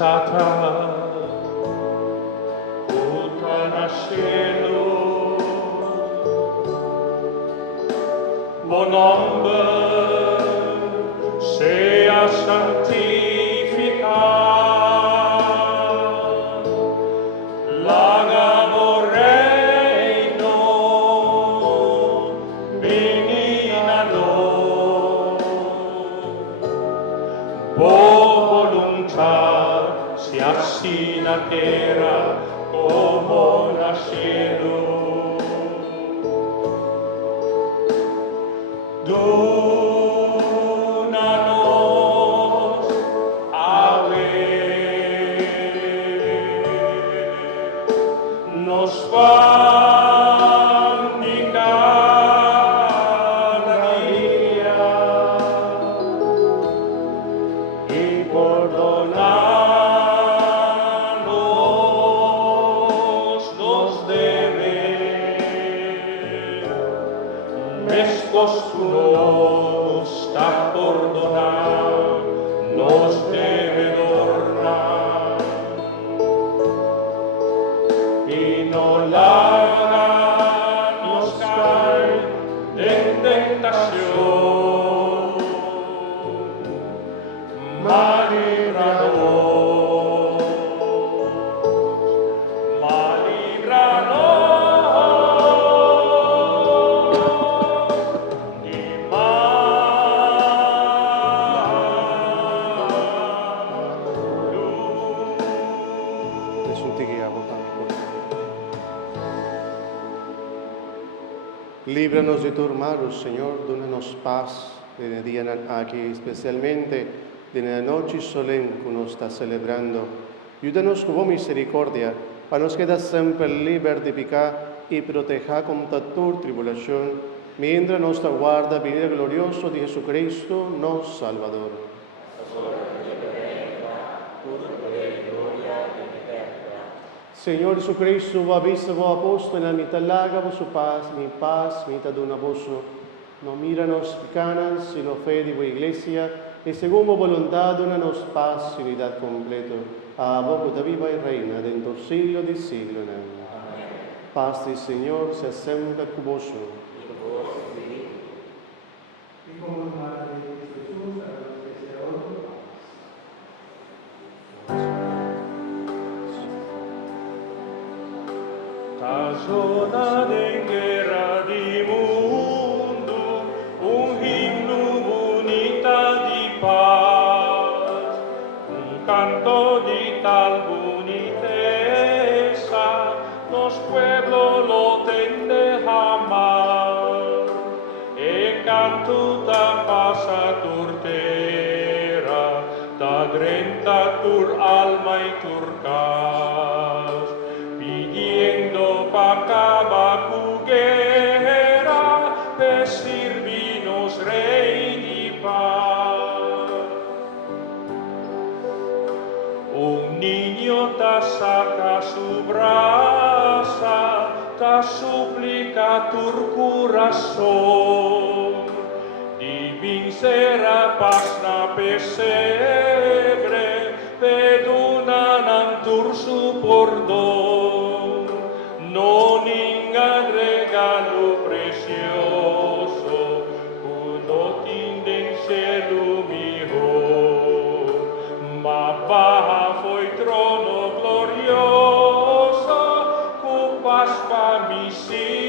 stata tutta nascendo mon nombre sea santificat, lagamo reino, veni a noi, volontà sia sì na terra como na cielo. Dona-nos nos pan de cada día y perdonarnos los deberes, mescos tu nos ta perdonar, nos debe dornar. Y no la nos cae en tentación, mas líbranos, de Jesús te guía, por favor. Líbranos de turmaros, Señor, dónanos paz nel día aquí, especialmente nella noche solemne que nos está celebrando. Ayúdanos con misericordia, para nos quedar siempre libres de pecar y proteger contra toda tribulación, mientras nos aguarda la venida gloriosa de Jesucristo, nuestro Salvador. Señor Jesucristo, vos avisa vos apóstol, en la mitad larga vos su paz, mitad dona vos. No míranos canas, sino fe de vuestra iglesia, y según vos voluntad, donanos paz y unidad completa. A vos que viva y reina, dentro del siglo de siglo. Amén. Paz del Señor se siempre con vos. Ta zona de guerra di mundo, un himno unità di paz, un canto di tal boniteza, nos pueblo lo tende jamás, e canto da pasa turtera, da grenta tur alma y tur cas, pidiendo pa cava guerra, per servirnos rey di paz. Un niño ta saca su brasa, ta suplica tur corazón, divin sera pasna pesebre, pedunan tur su pordón, non ingan regalo precioso, uno tinden cielo mejor, ma baja foi trono glorioso, cu paz pa misi